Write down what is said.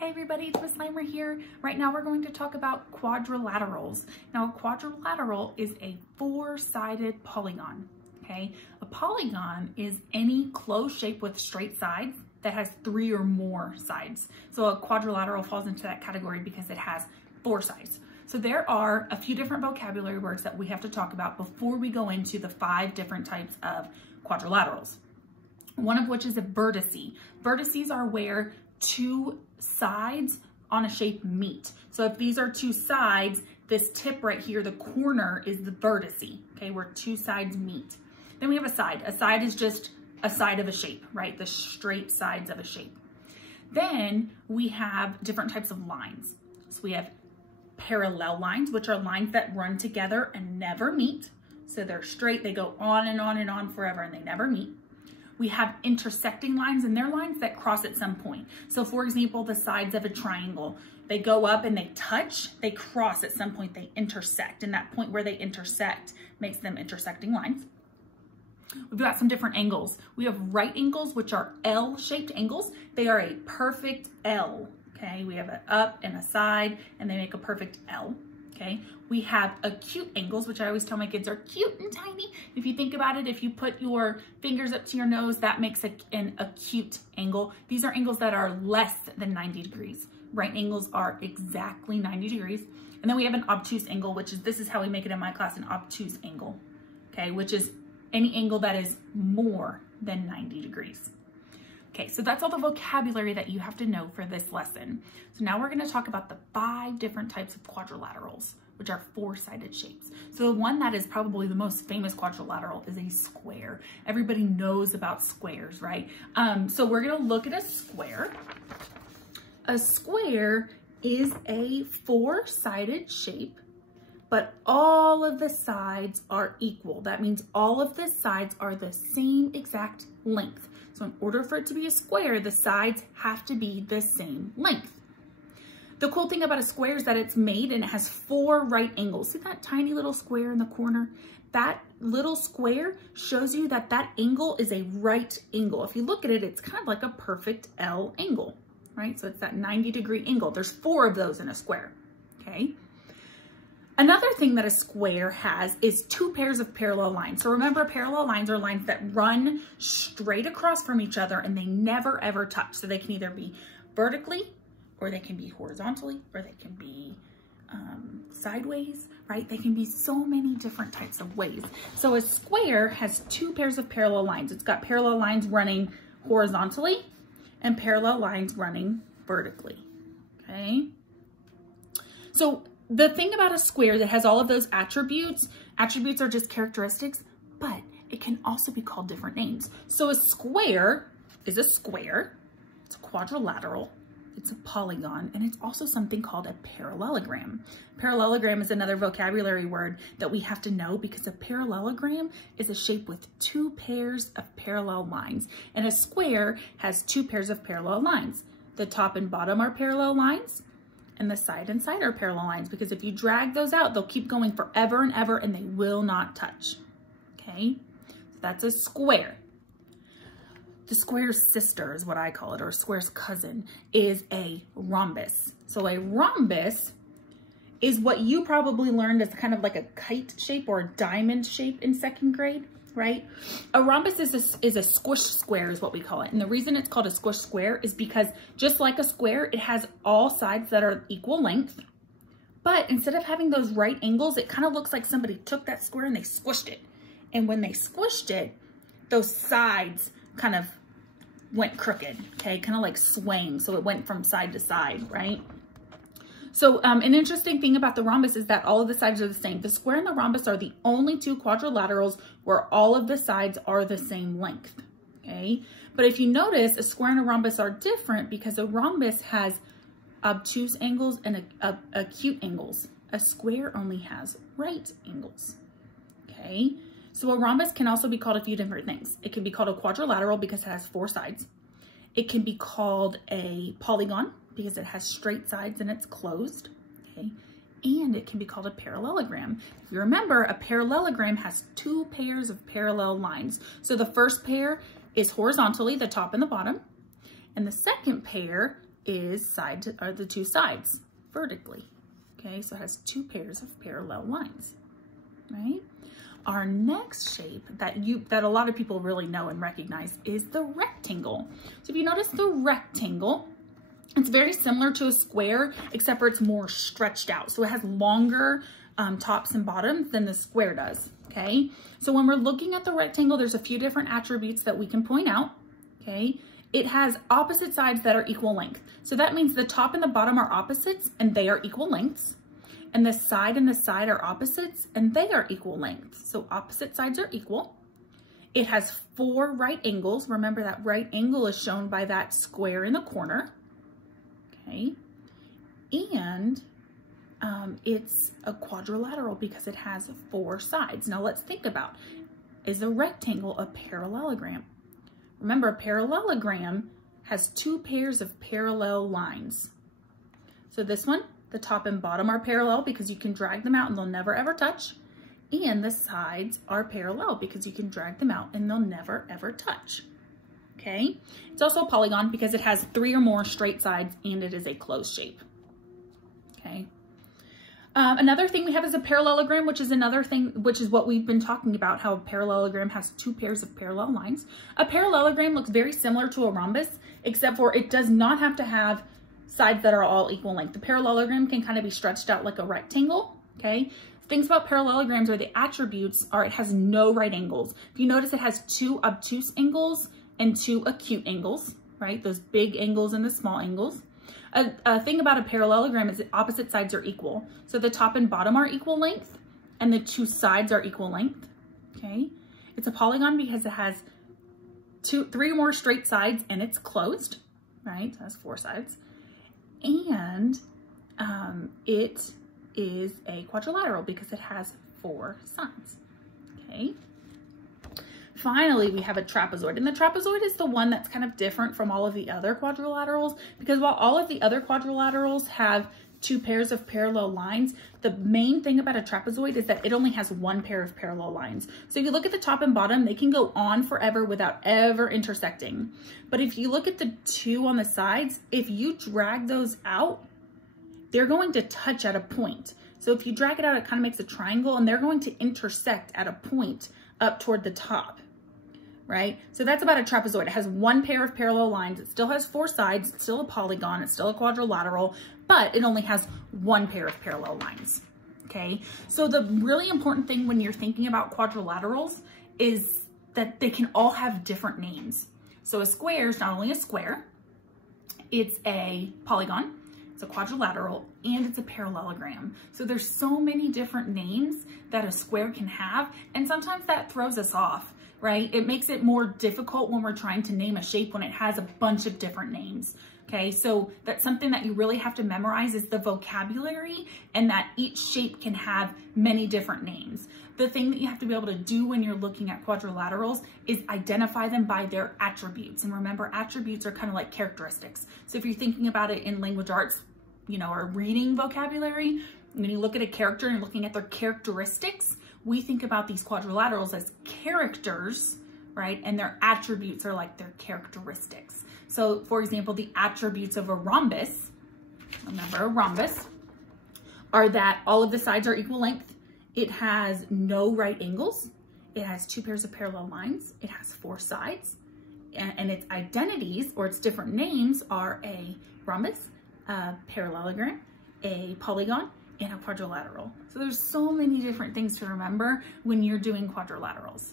Hey everybody, it's Miss Limer here. Right now we're going to talk about quadrilaterals. Now a quadrilateral is a four-sided polygon, okay? A polygon is any closed shape with straight sides that has three or more sides. So a quadrilateral falls into that category because it has four sides. So there are a few different vocabulary words that we have to talk about before we go into the 5 different types of quadrilaterals. One of which is a vertice. Vertices are where two sides on a shape meet. So if these are two sides, this tip right here, the corner is the vertice, okay, where two sides meet. Then we have a side. A side is just a side of a shape, right? The straight sides of a shape. Then we have different types of lines. So we have parallel lines, which are lines that run together and never meet. So they're straight, they go on and on and on forever and they never meet. We have intersecting lines, and they're lines that cross at some point. So for example, the sides of a triangle, they go up and they touch, they cross at some point, they intersect, and that point where they intersect makes them intersecting lines. We've got some different angles. We have right angles, which are L-shaped angles. They are a perfect L, okay? We have an up and a side, and they make a perfect L, okay? We have acute angles, which I always tell my kids are cute and tiny. If you think about it, if you put your fingers up to your nose, that makes an acute angle. These are angles that are less than 90 degrees. Right angles are exactly 90 degrees. And then we have an obtuse angle, which is, this is how we make it in my class, an obtuse angle, okay? Which is any angle that is more than 90 degrees. Okay, so that's all the vocabulary that you have to know for this lesson. So now we're gonna talk about the 5 different types of quadrilaterals, which are four-sided shapes. So the one that is probably the most famous quadrilateral is a square. Everybody knows about squares, right? So we're gonna look at a square. A square is a four-sided shape, but all of the sides are equal. That means all of the sides are the same exact length. So in order for it to be a square, the sides have to be the same length. The cool thing about a square is that it's made and it has 4 right angles. See that tiny little square in the corner? That little square shows you that that angle is a right angle. If you look at it, it's kind of like a perfect L angle, right? So it's that 90-degree angle. There's 4 of those in a square, okay? Another thing that a square has is 2 pairs of parallel lines. So remember, parallel lines are lines that run straight across from each other and they never ever touch. So they can either be vertically, or they can be horizontally, or they can be sideways, right? They can be so many different types of ways. So a square has 2 pairs of parallel lines. It's got parallel lines running horizontally and parallel lines running vertically, okay? So the thing about a square that has all of those attributes are just characteristics, but it can also be called different names. So a square is a square, it's a quadrilateral, it's a polygon, and it's also something called a parallelogram. Parallelogram is another vocabulary word that we have to know because a parallelogram is a shape with 2 pairs of parallel lines, and a square has 2 pairs of parallel lines. The top and bottom are parallel lines, and the side and side are parallel lines, because if you drag those out, they'll keep going forever and ever and they will not touch, okay? So that's a square. The square's sister is what I call it, or square's cousin, is a rhombus. So a rhombus is what you probably learned as kind of like a kite shape or a diamond shape in 2nd grade, right? A rhombus is a squish square is what we call it. And the reason it's called a squish square is because just like a square, it has all sides that are equal length. But instead of having those right angles, it kind of looks like somebody took that square and they squished it. And when they squished it, those sides kind of went crooked, okay? Kind of like swaying. So it went from side to side, right? So an interesting thing about the rhombus is that all of the sides are the same. The square and the rhombus are the only 2 quadrilaterals where all of the sides are the same length, okay? But if you notice, a square and a rhombus are different because a rhombus has obtuse angles and acute angles. A square only has right angles, okay? So a rhombus can also be called a few different things. It can be called a quadrilateral because it has 4 sides. It can be called a polygon because it has straight sides and it's closed, okay? And it can be called a parallelogram. If you remember, a parallelogram has 2 pairs of parallel lines. So the first pair is horizontally, the top and the bottom. And the second pair is the two sides vertically. Okay, so it has two pairs of parallel lines, right? Our next shape that a lot of people really know and recognize is the rectangle. So if you notice the rectangle, it's very similar to a square, except for it's more stretched out. So it has longer tops and bottoms than the square does, okay? So when we're looking at the rectangle, there's a few different attributes that we can point out, okay? It has opposite sides that are equal length. So that means the top and the bottom are opposites and they are equal lengths. And the side are opposites and they are equal lengths. So opposite sides are equal. It has 4 right angles. Remember that right angle is shown by that square in the corner, okay? And it's a quadrilateral because it has 4 sides. Now let's think about, is a rectangle a parallelogram? Remember, a parallelogram has 2 pairs of parallel lines. So this one, the top and bottom are parallel because you can drag them out and they'll never ever touch. And the sides are parallel because you can drag them out and they'll never ever touch. Okay? It's also a polygon because it has 3 or more straight sides and it is a closed shape. Okay? Another thing we have is a parallelogram, which is another thing, which is what we've been talking about, how a parallelogram has 2 pairs of parallel lines. A parallelogram looks very similar to a rhombus, except for it does not have to have sides that are all equal length. The parallelogram can kind of be stretched out like a rectangle, okay? Things about parallelograms are the attributes are it has no right angles. If you notice, it has 2 obtuse angles and 2 acute angles, right? Those big angles and the small angles. A thing about a parallelogram is that opposite sides are equal. So the top and bottom are equal length and the 2 sides are equal length, okay? It's a polygon because it has 3 or more straight sides and it's closed, right? So it has 4 sides. And it is a quadrilateral because it has 4 sides, okay? Finally, we have a trapezoid, and the trapezoid is the one that's kind of different from all of the other quadrilaterals because while all of the other quadrilaterals have 2 pairs of parallel lines, the main thing about a trapezoid is that it only has 1 pair of parallel lines. So if you look at the top and bottom, they can go on forever without ever intersecting. But if you look at the 2 on the sides, if you drag those out, they're going to touch at a point. So if you drag it out, it kind of makes a triangle and they're going to intersect at a point up toward the top, right? So that's about a trapezoid. It has 1 pair of parallel lines. It still has 4 sides. It's still a polygon. It's still a quadrilateral, but it only has 1 pair of parallel lines, okay? So the really important thing when you're thinking about quadrilaterals is that they can all have different names. So a square is not only a square, it's a polygon, it's a quadrilateral, and it's a parallelogram. So there's so many different names that a square can have, and sometimes that throws us off, right? It makes it more difficult when we're trying to name a shape when it has a bunch of different names, okay? So that's something that you really have to memorize is the vocabulary and that each shape can have many different names. The thing that you have to be able to do when you're looking at quadrilaterals is identify them by their attributes. And remember, attributes are kind of like characteristics. So if you're thinking about it in language arts, you know, or reading vocabulary, when you look at a character and looking at their characteristics, we think about these quadrilaterals as characters, right? And their attributes are like their characteristics. So for example, the attributes of a rhombus, remember a rhombus, are that all of the sides are equal length. It has no right angles. It has 2 pairs of parallel lines. It has 4 sides. And its identities or its different names are a rhombus, a parallelogram, a polygon, and a quadrilateral. So there's so many different things to remember when you're doing quadrilaterals.